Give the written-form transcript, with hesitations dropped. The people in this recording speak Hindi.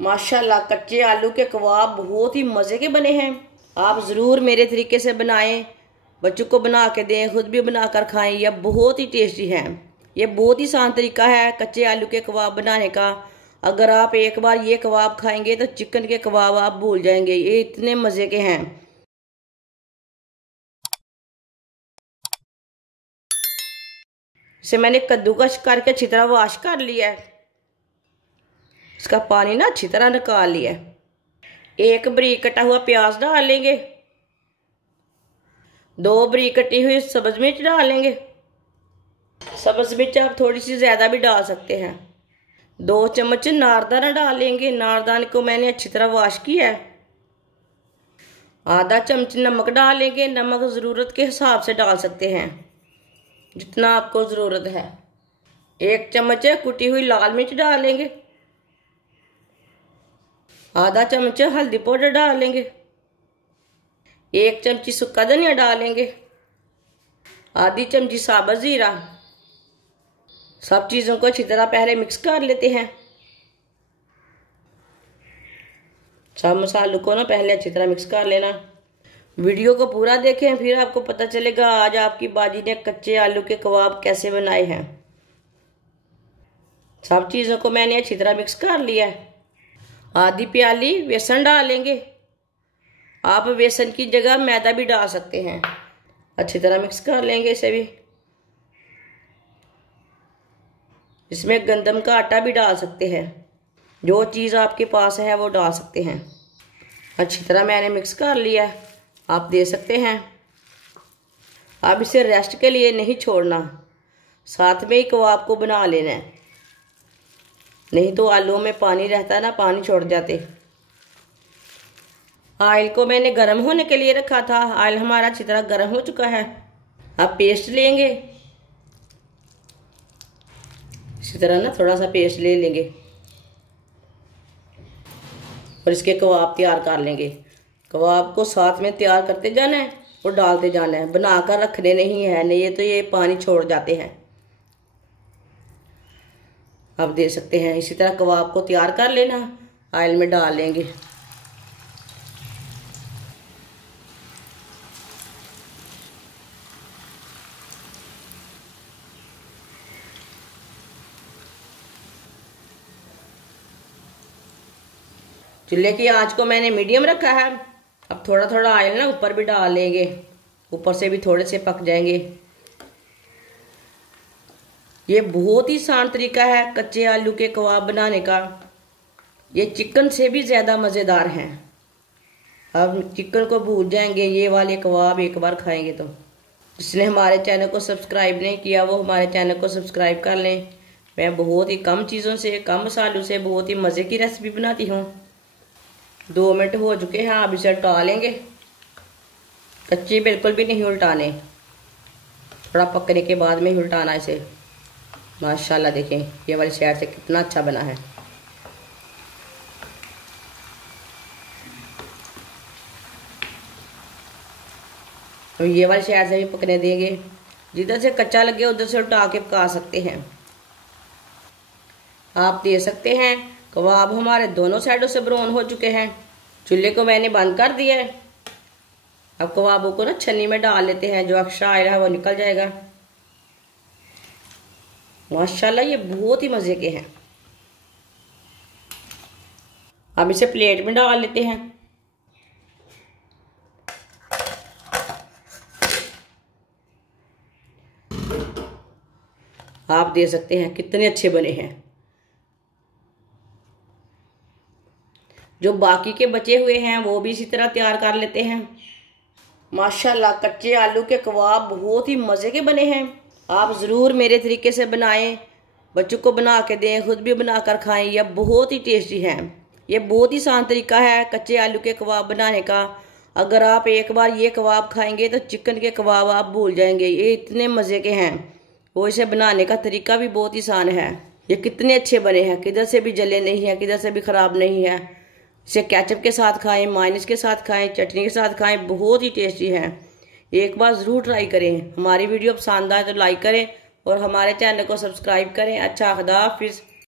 माशाल्लाह कच्चे आलू के कबाब बहुत ही मज़े के बने हैं। आप ज़रूर मेरे तरीके से बनाएं, बच्चों को बना के दें, खुद भी बनाकर खाएं। यह बहुत ही टेस्टी है। यह बहुत ही आसान तरीका है कच्चे आलू के कबाब बनाने का। अगर आप एक बार ये कबाब खाएंगे तो चिकन के कबाब आप भूल जाएंगे, ये इतने मज़े के हैं। इसे मैंने कद्दूकस करके अच्छी तरह वॉश कर लिया है। इसका पानी ना अच्छी तरह निकाल लिया है। एक बारीक कटा हुआ प्याज डालेंगे, 2 बारीक कटी हुई सब्ज मिर्च डालेंगे। सब्ज मिर्च आप थोड़ी सी ज़्यादा भी डाल सकते हैं। 2 चम्मच नारदाना डालेंगे। नारदाने को मैंने अच्छी तरह वॉश किया है। आधा चम्मच नमक डालेंगे। नमक ज़रूरत के हिसाब से डाल सकते हैं, जितना आपको ज़रूरत है। 1 चम्मच कुटी हुई लाल मिर्च डालेंगे। आधा चम्मच हल्दी पाउडर डालेंगे। 1 चमची सूखा धनिया डालेंगे। आधी चमची साबुत जीरा। सब चीज़ों को अच्छी तरह पहले मिक्स कर लेते हैं। सब मसालों को ना पहले अच्छी तरह मिक्स कर लेना। वीडियो को पूरा देखें, फिर आपको पता चलेगा आज आपकी बाजी ने कच्चे आलू के कबाब कैसे बनाए हैं। सब चीज़ों को मैंने अच्छी तरह मिक्स कर लिया है। आधी प्याली बेसन डालेंगे। आप बेसन की जगह मैदा भी डाल सकते हैं। अच्छी तरह मिक्स कर लेंगे इसे भी। इसमें गंदम का आटा भी डाल सकते हैं, जो चीज़ आपके पास है वो डाल सकते हैं। अच्छी तरह मैंने मिक्स कर लिया है, आप दे सकते हैं। अब इसे रेस्ट के लिए नहीं छोड़ना, साथ में ही कबाब को बना लेना है, नहीं तो आलूओं में पानी रहता है ना, पानी छोड़ जाते। ऑयल को मैंने गर्म होने के लिए रखा था। ऑयल हमारा अच्छी तरह गर्म हो चुका है। अब पेस्ट लेंगे, इसी तरह ना थोड़ा सा पेस्ट ले लेंगे और इसके कबाब तैयार कर लेंगे। कबाब को साथ में तैयार करते जाना है और डालते जाना है, बनाकर रखने नहीं है, नहीं तो ये पानी छोड़ जाते हैं। आप दे सकते हैं। इसी तरह कबाब को तैयार कर लेना, ऑयल में डाल लेंगे। चूल्हे की आंच को मैंने मीडियम रखा है। अब थोड़ा थोड़ा ऑयल ना ऊपर भी डाल लेंगे, ऊपर से भी थोड़े से पक जाएंगे। ये बहुत ही आसान तरीका है कच्चे आलू के कबाब बनाने का। ये चिकन से भी ज़्यादा मज़ेदार हैं। अब चिकन को भूल जाएंगे ये वाले कबाब एक बार खाएंगे तो। जिसने हमारे चैनल को सब्सक्राइब नहीं किया वो हमारे चैनल को सब्सक्राइब कर लें। मैं बहुत ही कम चीज़ों से, कम मसालों से बहुत ही मज़े की रेसिपी बनाती हूँ। 2 मिनट हो चुके हैं, अब इसे उल्टा लेंगे। कच्चे बिल्कुल भी नहीं उल्टाने, थोड़ा पकने के बाद में ही उल्टाना इसे। माशाल्लाह देखें ये वाली साइड से कितना अच्छा बना है। तो ये वाली साइड से भी पकने देंगे। जिधर से कच्चा लगे उधर से उल्टा के पका सकते हैं। आप दे सकते हैं। कबाब हमारे दोनों साइडों से ब्राउन हो चुके हैं। चूल्हे को मैंने बंद कर दिया है। अब कबाबों को ना छन्नी में डाल लेते हैं, जो एक्स्ट्रा ऑयल है वो निकल जाएगा। माशाल्लाह ये बहुत ही मज़े के हैं। अब इसे प्लेट में डाल लेते हैं। आप दे सकते हैं कितने अच्छे बने हैं। जो बाकी के बचे हुए हैं वो भी इसी तरह तैयार कर लेते हैं। माशाल्लाह कच्चे आलू के कबाब बहुत ही मज़े के बने हैं। आप ज़रूर मेरे तरीके से बनाएं, बच्चों को बना के दें, खुद भी बनाकर खाएं। यह बहुत ही टेस्टी है। यह बहुत ही आसान तरीका है कच्चे आलू के कबाब बनाने का। अगर आप एक बार ये कबाब खाएंगे तो चिकन के कबाब आप भूल जाएंगे, ये इतने मज़े के हैं। वो इसे बनाने का तरीका भी बहुत ही आसान है। ये कितने अच्छे बने हैं, किधर से भी जले नहीं है, किधर से भी ख़राब नहीं है। इसे केचप के साथ खाएं, मायोनीज के साथ खाएं, चटनी के साथ खाएं, बहुत ही टेस्टी है। एक बार ज़रूर ट्राई करें। हमारी वीडियो पसंद आए तो लाइक करें और हमारे चैनल को सब्सक्राइब करें। अच्छा, खुदा हाफिज़।